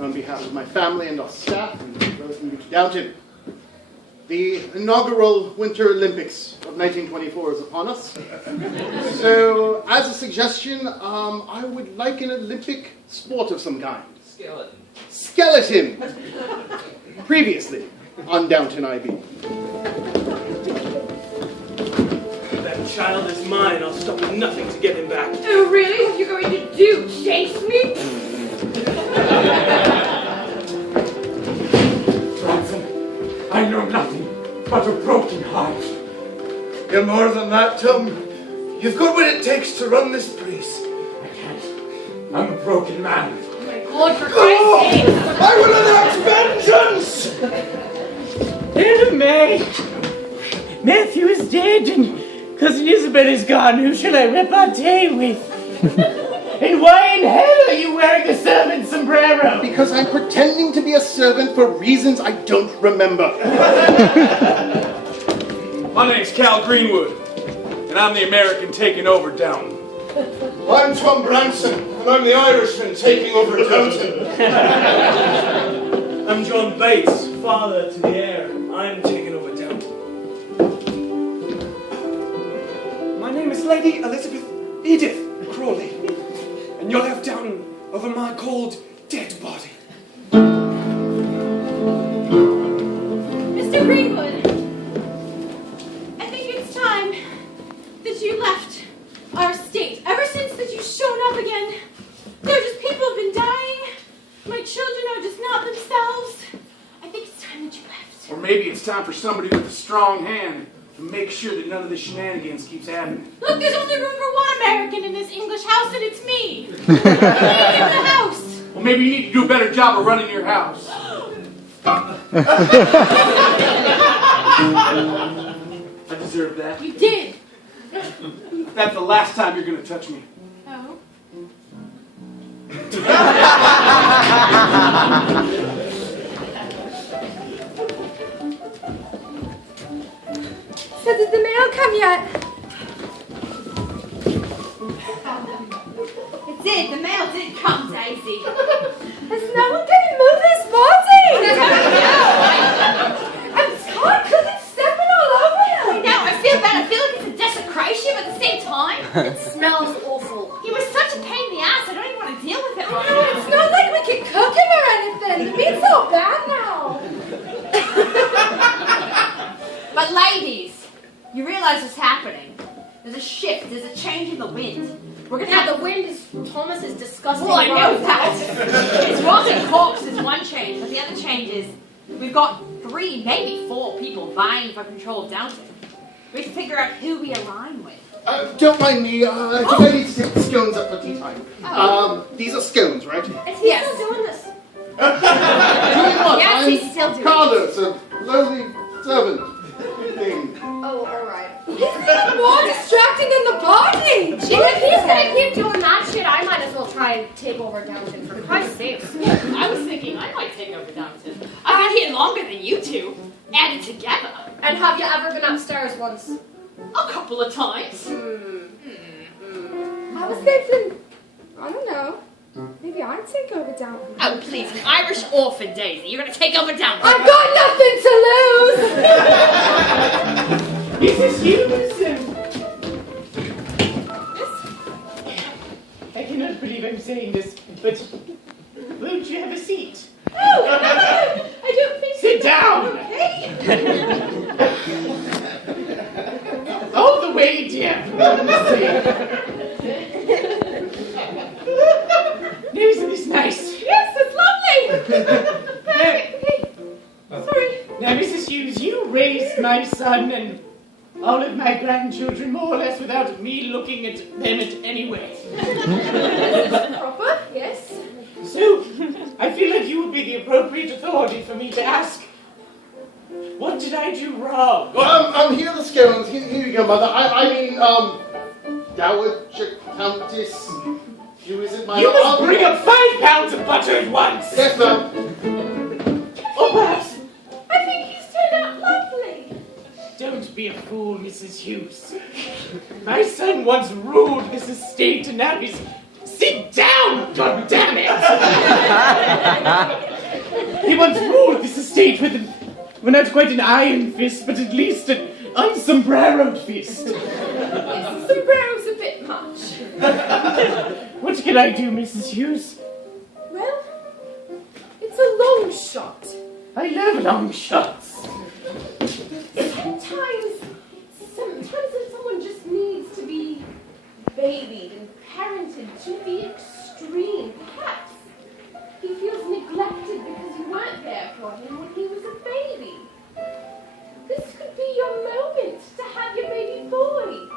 On behalf of my family and our staff, and welcome you to Downton. The inaugural Winter Olympics of 1924 is upon us. So, as a suggestion, I would like an Olympic sport of some kind. Skeleton. Skeleton! Previously on Downton IB. That child is mine. I'll stop at nothing to get him back. Oh, really? What are you going to do? Chase me? Ransom, I know nothing but a broken heart. You're more than that, Tom. You've got what it takes to run this place. I can't. I'm a broken man. Oh my God, for Christ's sake! I will enact vengeance! Little May, Matthew is dead and Cousin Isabel is gone. Who shall I repartee with? And why in hell are you wearing a servant's sombrero? Because I'm pretending to be a servant for reasons I don't remember. My name's Cal Greenwood, and I'm the American taking over Downton. I'm Tom Branson, and I'm the Irishman taking over Downton. I'm John Bates, father to the heir. I'm taking over Downton. My name is Lady Elizabeth Edith Crawley, and you'll have Downton over my cold, dead body. Mr. Greenwood, I think it's time that you left our state. Ever since that you've shown up again, there are just people have been dying. My children are just not themselves. I think it's time that you left. Or maybe it's time for somebody with a strong hand to make sure that none of the shenanigans keeps happening. Look, there's only room for one American in this English house, and it's me. Me in the house. Well, maybe you need to do a better job of running your house. I deserve that. You did. That's the last time you're going to touch me. Oh. So did the mail come yet? It did. The mail did come, Daisy. Is no one going to move this body? I'm tired because it's stepping all over you. Now I feel bad. I feel like it's a desecration, but at the same time, It smells awful. he was such a pain in the ass. I don't even want to deal with it right No, now. it's not like we can cook him or anything. The meat's all bad now. But ladies, you realize what's happening. There's a shift. There's a change in the wind. We're going to have The wind is Thomas's disgusting. Well, I know rotten that. His rotten corpse is one change, but the other change is we've got 3, maybe 4 people vying for control of Downton. We have to figure out who we align with. Don't mind me, I think I need to take the scones up for tea time. Oh. These are scones, right? Is he Yes. still doing this? Doing what? Yes, he's still doing it. Carlos, a lowly servant thing. Oh, alright. He's even more distracting than the party. If he's gonna keep doing that shit, I might as well try and take over Downton, for Christ's sake. I was thinking I might take over Downton. I've been here longer than you two, added together. And have you ever been upstairs once? A couple of times. I was thinking, I don't know, maybe I'd take over Downton. Oh, please, an Irish orphan, Daisy. You're going to take over Downton. I've got nothing to lose! Mrs. Hughes. I cannot believe I'm saying this, but won't you have a seat? Oh, no, I don't think so. Sit down! Okay. All the way, dear. Isn't this nice? Yes, it's lovely. Sorry. Now, Mrs. Hughes, you raised my son and all of my grandchildren more or less without me looking at them anyway. Proper, yes. So, I feel like you would be the appropriate authority for me to ask. What did I do wrong? Here are the scones. Here you go, Mother. Dowager Countess. Who is it, my You must bring up 5 pounds of butter at once! Yes, ma'am. Or perhaps... I think he's turned out lovely. Don't be a fool, Mrs. Hughes. My son once ruled this estate and now he's... Sit down, goddammit! He once ruled this estate with well, not quite an iron fist, but at least an unsombrerowed fist. Yes, the sombrero's a bit much. What can I do, Mrs. Hughes? Well, it's a long shot. I love long shots. Sometimes someone just needs to be babied and parented to the extreme. Perhaps he feels neglected because you weren't there for him when he was a baby. This could be your moment to have your baby boy.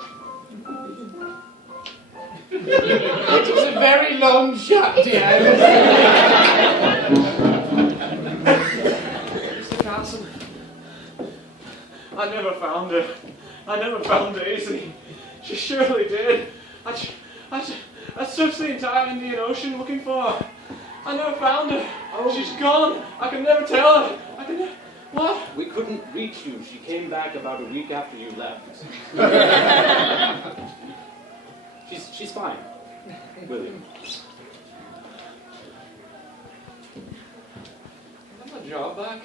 It is a very long shot, dear. Mr. Carson, I never found her. I never found Daisy. She surely did. I searched the entire Indian Ocean looking for her. I never found her. She's gone. I can never tell her. I can never... What? We couldn't reach you. She came back about a week after you left. She's fine. William. Can I have my job back?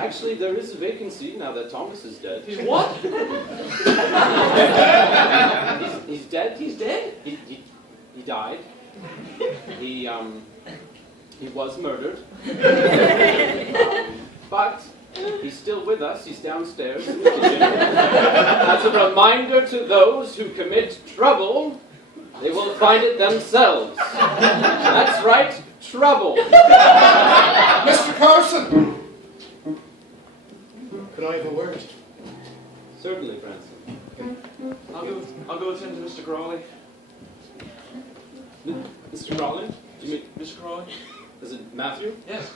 Actually, there is a vacancy now that Thomas is dead. He's what? He's dead. He's dead? He died. He was murdered. But he's still with us. He's downstairs in the kitchen. As a reminder to those who commit trouble, they will find it themselves. That's right, trouble. Mr. Carson! Can I have a word? Certainly, Francis. I'll go attend to Mr. Crawley. Mr. Crawley? Do you mean Mr. Crawley? Is it Matthew? Yes.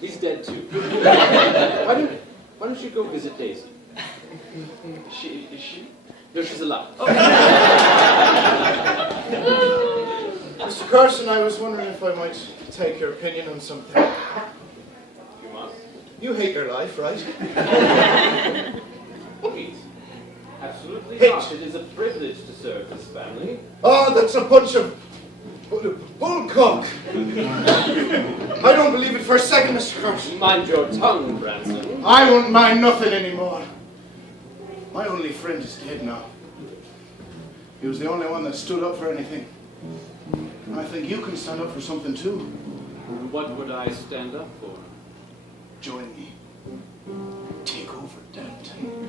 He's dead too. Why don't you go visit Daisy? Is she? No, she's alive. Mr. Carson, I was wondering if I might take your opinion on something. You must. You hate your life, right? Please. Absolutely Hate. not. It is a privilege to serve this family. Oh, that's a bunch of bullcock. I don't believe it for a second, Mr. Carson. Mind your tongue, Branson. I won't mind nothing anymore. My only friend is dead now. He was the only one that stood up for anything. And I think you can stand up for something too. What would I stand up for? Join me. Take over Downton.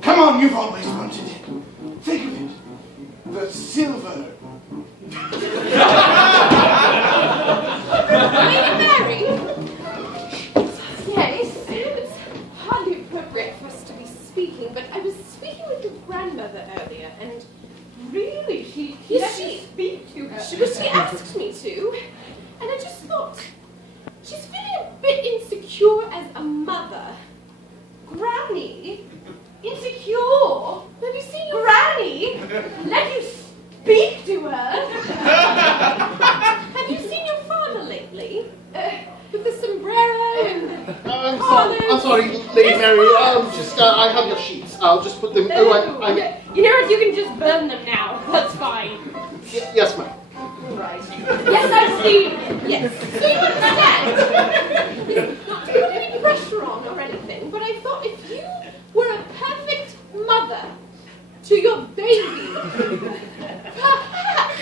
Come on, you've always wanted it. Think of it. The silver. Lady Mary? Yes, it's hardly appropriate for us to be speaking, but I was speaking with your grandmother earlier, and really, she let me speak to her. She asked me to, and I just thought, she's feeling a bit insecure as a mother. Granny? Insecure? Have you seen your granny? Let you speak to her? Have you seen your father lately? With the sombrero and the I'm sorry, Lady Mary. I have your sheets. I'll just put them. You know what? You can just burn them now. That's fine. Yes, ma'am. Right. Yes, I've seen. Yes. So you understand? Not to put any pressure on or anything, but I thought if you were a perfect mother to your baby, perhaps.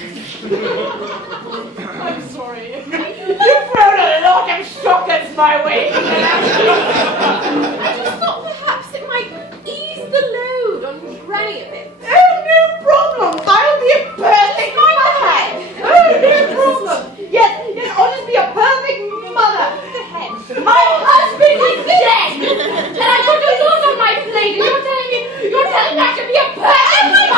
I'm sorry. You've thrown a lot of shockers my way. I just thought perhaps it might ease the load on Granny a bit. Oh, no problem. I'll be a perfect mother. Oh, no problem. Yes, I'll just be a perfect mother. The head. My husband is dead, and I've got a lot on my plate. And you're telling me I should be a perfect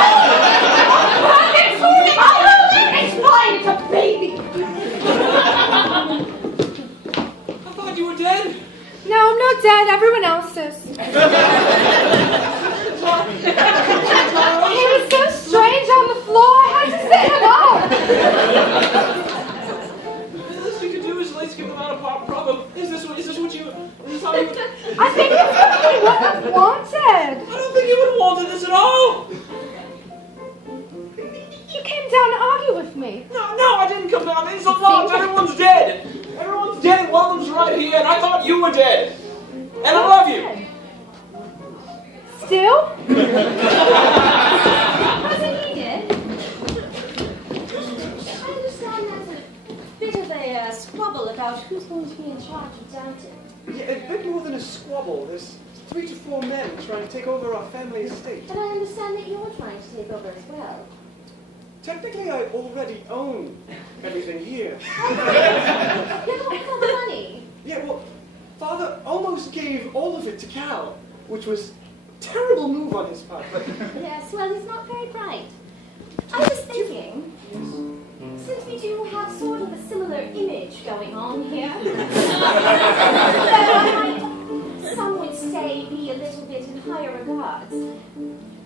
I think it's really what I wanted. I don't think you would want this at all. You came down to argue with me. No, I didn't come down. It's a lot. Everyone's dead. Everyone's dead. One of them's right here, and I thought you were dead. And I love you. Still? Wasn't he dead? I understand there's a bit of a squabble about who's going to be in charge of Downton. Yeah, a bit more than a squabble. There's 3 to 4 men trying to take over our family estate. And I understand that you're trying to take over as well. Technically, I already own everything here. Yeah, but what about the money? Yeah, well, Father almost gave all of it to Cal, which was a terrible move on his part, but... Yes, well, he's not very bright. I was thinking, since we do have sort of a similar image going on here, that I might, some would say, be a little bit in higher regards.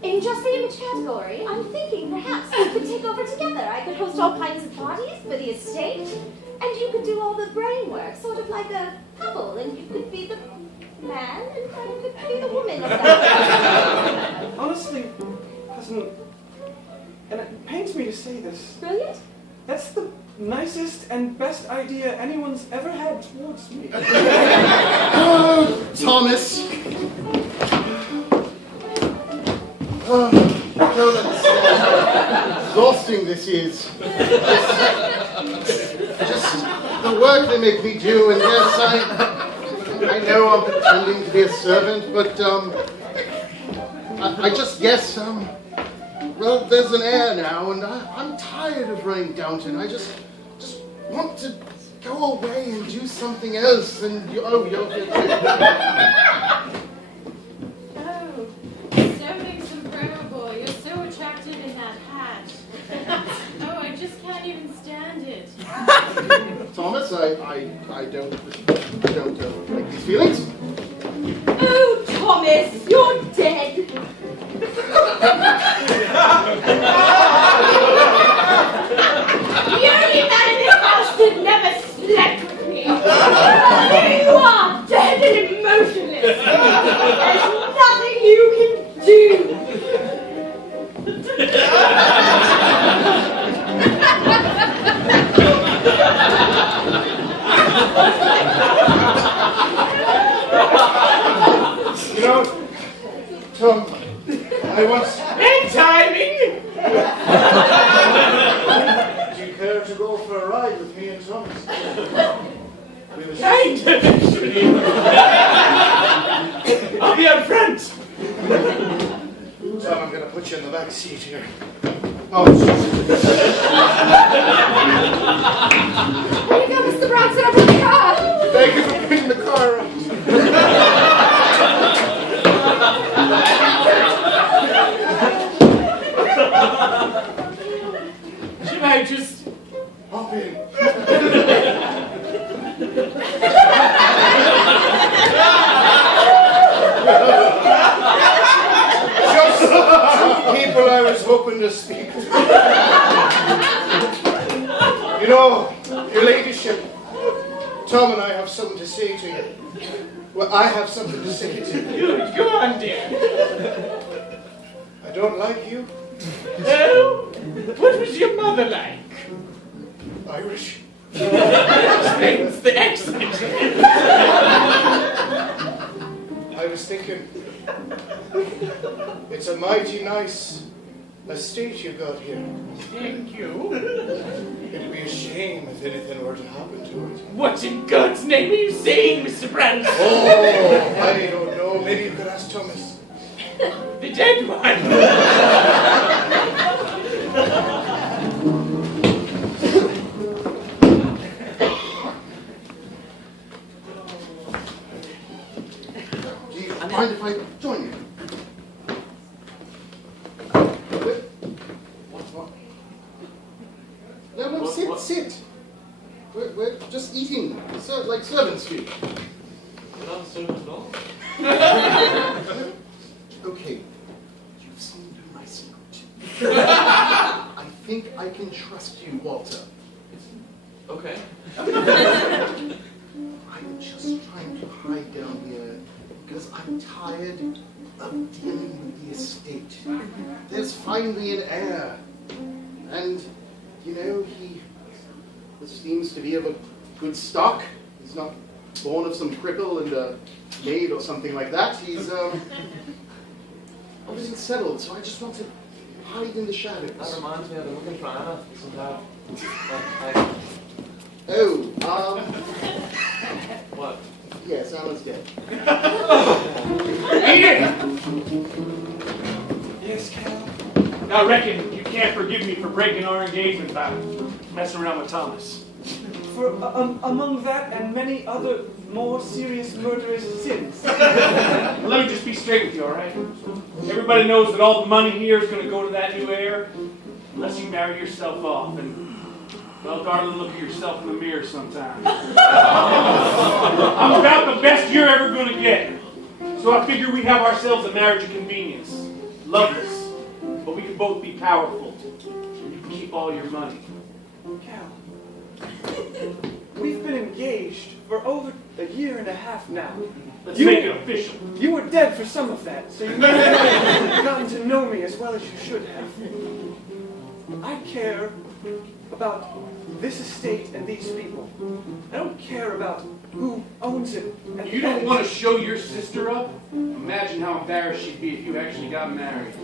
In just the image category, I'm thinking perhaps we could take over together. I could host all kinds of parties for the estate, and you could do all the brain work, sort of like a couple, and you could be the man, and I could be the woman of that. Honestly, cousin, and it pains me to say this. Brilliant? That's the nicest and best idea anyone's ever had towards me. Oh, Thomas. Oh, that's exhausting this is. Just the work they make me do, and yes, I know I'm pretending to be a servant, but I just guess, well, there's an heir now, and I'm tired of running Downton. I just want to go away and do something else, and you're here too. You're so attractive in that hat. Oh, I just can't even stand it. Thomas, I don't like these feelings. Oh, Thomas, you're dead. The only man in this house that never slept with me. Here you are, dead and emotionless. There's nothing you can do. You know, Tom, I once... Timing! Do you care to go for a ride with me and Thomas? Kind of actually. I'll be up front. Tom, I'm going to put you in the back seat here. There you go, Mr. Bronson, over the car. Thank you for bringing the car around. Should I just hop in? Just 2 people I was hoping to speak to. You know, your ladyship, Tom and I have something to say to you. Well, I have something to say to you. Good, go on, dear. I don't like you. Oh, what was your mother like? Irish. Explains the accent. I was thinking, it's a mighty nice estate you got here. Thank you. It'd be a shame if anything were to happen to it. What in God's name are you saying, Mr. Brandt? Oh, I don't know. Maybe you could ask Thomas. The dead one. Do you mind if I join you? What? No, sit. We're just eating, like servants do. You're not a servant at all? Okay, you've seen through my secret. I think I can trust you, Walter. Okay. I'm just trying to hide down here because I'm tired of dealing with the estate. There's finally an heir, and, you know, he seems to be of a good stock. He's not born of some cripple and a maid or something like that. He's, everything's settled, so I just want to hide in the shadows. That reminds me, I've been looking for Anna. What? Yes, Alan's dead. Yes, Cal? I reckon you can't forgive me for breaking our engagement by messing around with Thomas. For among that and many other more serious murderous sins. Let me just be straight with you, all right? Everybody knows that all the money here is going to go to that new heir, unless you marry yourself off. And, well, darling, look at yourself in the mirror sometime. I'm about the best you're ever going to get. So I figure we have ourselves a marriage of convenience. Loveless, but we can both be powerful. And you can keep all your money. Cal, we've been engaged for over a year and a half now. Let's make it official. You were dead for some of that, so you may not have gotten to know me as well as you should have. I care about this estate and these people. I don't care about who owns it. And You don't want to show your sister up? Imagine how embarrassed she'd be if you actually got married.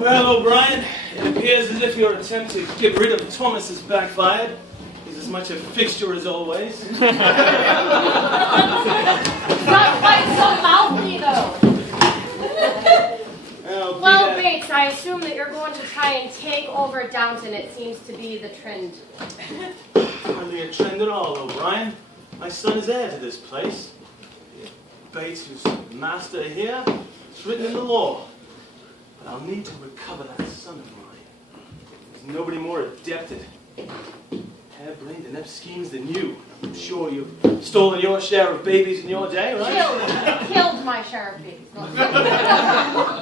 Well, O'Brien, it appears as if your attempt to get rid of Thomas has backfired. He's as much a fixture as always. Not quite so mouthy, though. Well, Bates, I assume that you're going to try and take over Downton. It seems to be the trend. Hardly a trend at all, O'Brien. My son is heir to this place. Bates, who's master here, it's written in the law. But I'll need to recover that son of mine. There's nobody more adept at hair-brained inept schemes than you. I'm sure you've stolen your share of babies in your day, right? Killed my share of babies.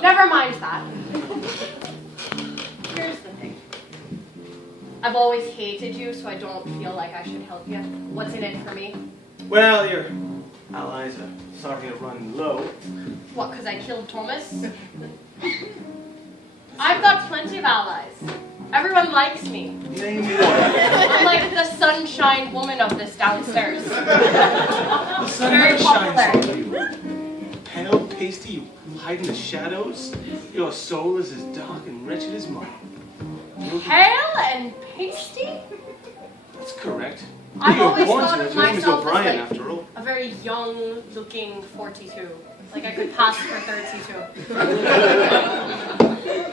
Never mind that. Here's the thing. I've always hated you, so I don't feel like I should help you. What's in it for me? Well, your allies are starting to run low. What, because I killed Thomas? I've got plenty of allies. Everyone likes me. Name one. I'm like the sunshine woman of this downstairs. The sun Very never shines popular. on you. Pale, pasty, you hide in the shadows. Your soul is as dark and wretched as mine. Pale and pasty? That's correct. I've You're always born thought to of it. Your name is myself as O'Brien, like after all. a very young-looking 42. Like I could pass for 32.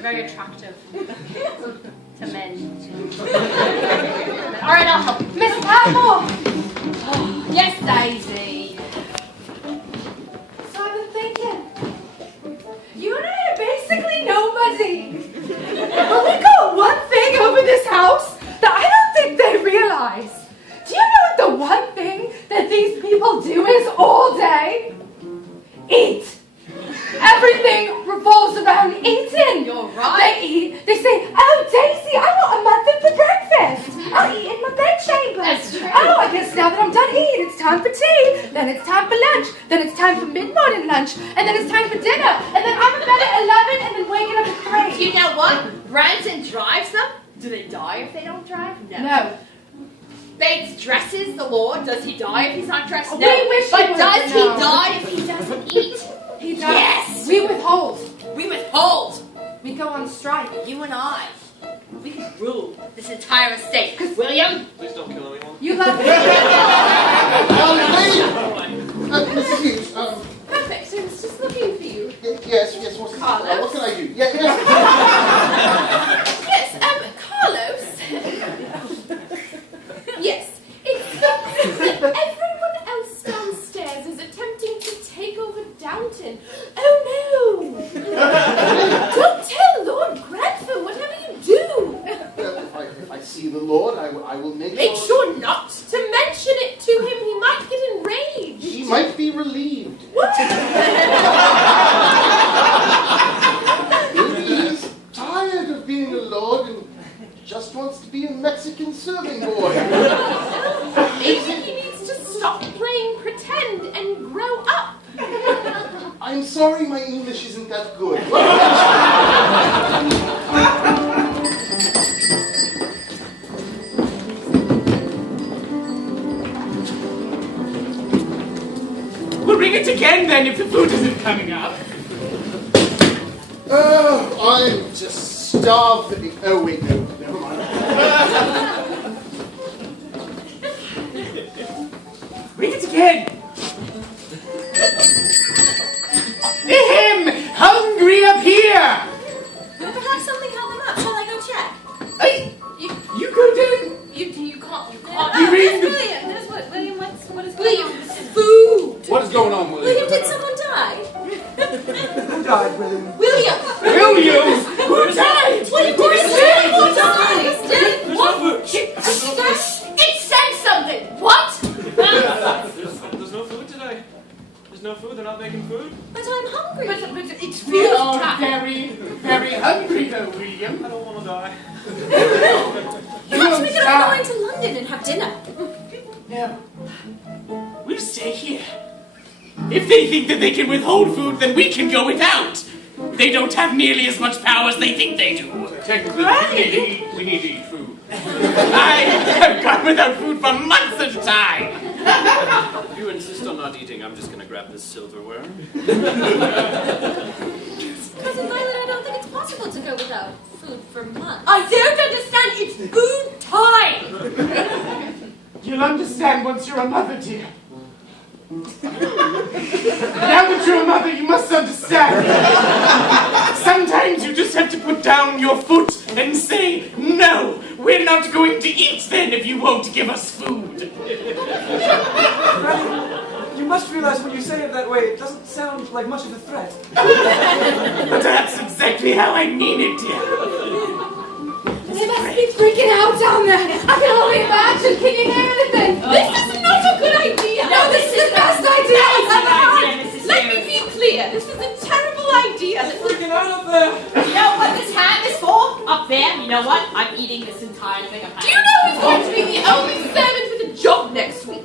Very attractive to men. All right, I'll help. Miss Apple! Yes, Daisy. So I've been thinking. You and I are basically nobody. But we got one thing over this house that I don't think they realize. Do you know what the one thing that these people do is all day? Eat. Everything revolves around eating. You're right. They eat. They say, "Oh, Daisy, I want a muffin for breakfast. I'll eat in my bedchamber. That's true. Oh, I guess now that I'm done eating, it's time for tea. Then it's time for lunch. Then it's time for mid-morning lunch. And then it's time for dinner. And then I'm in bed at 11 and then waking up at 3. Do you know what? Branson drives them. Do they die if they don't drive? No. Bates dresses the Lord. Does he die if he's not dressed? Oh, No. we wish he But would. does he No. die if he doesn't eat? He does. Yes. We withhold. We withhold. We go on strike. You and I. We could rule this entire estate. William? Please don't kill anyone. You love me. Mrs. Hughes, Perfect. I was just looking for you. yes, what can I do? Yes. Yes, Carlos. Yes, it seems that everyone else downstairs is attempting to take over Downton. Oh no! Don't tell Lord Grantham whatever you do. If I see the Lord, I will make Sure not to mention it to him. He might get enraged. He might be relieved. What? Maybe he's sorry my English isn't that good. We'll ring it again then if the food isn't coming up. Oh, I'm just starving. Oh, wait, no, never mind. Ring it again. Hungry up here. Perhaps something held them up. Shall I go check? You go down. You can't. You ring the... William, what is going on? Food! What is going on, William? William, did someone die? Who died, William? William! William! Who died? William, who died? What? It said something! What? There's no food today. There's no food. They're not making food. But I'm hungry. But it's We food are time. very, very hungry though, William. I don't want to die. Perhaps we could all go into London and have dinner. No. We'll stay here. If they think that they can withhold food, then we can go without. They don't have nearly as much power as they think they do. Technically, we need to eat food. I have gone without food for months at a time. If you insist on not eating, I'm just going to grab this silverware. Cousin Violet, I don't think it's possible to go without food for months. I don't understand. It's food time. You'll understand once you're a mother, dear. Now that you're a mother, you must understand. Sometimes you just have to put down your foot and say, no, we're not going to eat then if you won't give us food. You must realize when you say it that way, it doesn't sound like much of a threat. But that's exactly how I mean it, dear. They must be freaking out down there. I can only imagine. Can you hear anything? This is not a good idea. No, this is the best idea I've ever had. Let me be clear. This is a terrible idea. Freaking out up there. You know what this hat is for? Up there, you know what? I'm eating this entire thing of ham. Do you know who's going to be the only servant with a job next week?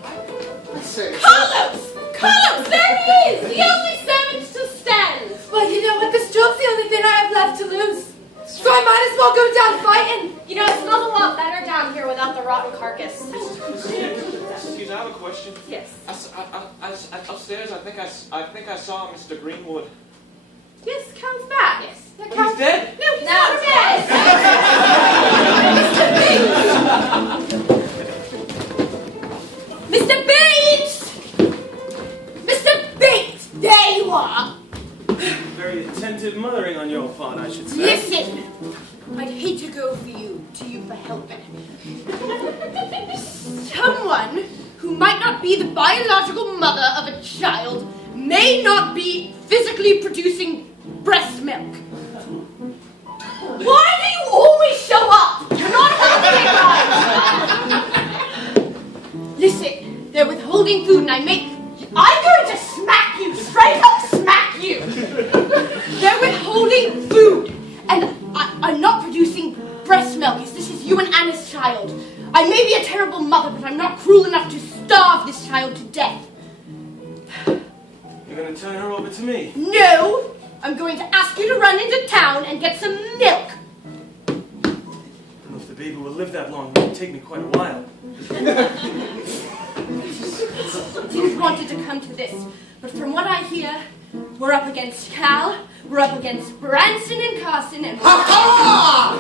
Let's say, Carlos! Carlos, there he is! The only servant to stand! Well, you know what? This job's the only thing I have left to lose. So I might as well go down fighting. You know, it smells a lot better down here without the rotten carcass. Excuse, I have a question. Yes. Upstairs, I think I saw Mr. Greenwood. Yes, Cal's back. Yes. Yeah, Oh, he's dead? No, he's not dead. Mr. Bates! Mr. Bates! There you are! Very attentive mothering on your part, I should say. Listen! I'd hate to go to you for help. Someone who might not be the biological mother of a child may not be physically producing breast milk. Why do you always show up? You're not holding it right. Listen, they're withholding food and I'm going to smack you, straight up smack you. They're withholding food and I'm not producing breast milk. This is you and Anna's child. I may be a terrible mother, but I'm not cruel enough to starve this child to death. You're going to turn her over to me? No! I'm going to ask you to run into town and get some milk. I don't know if the baby will live that long. It will take me quite a while. Didn't want it to come to this, but from what I hear, we're up against Cal, we're up against Branson and Carson, and... ha!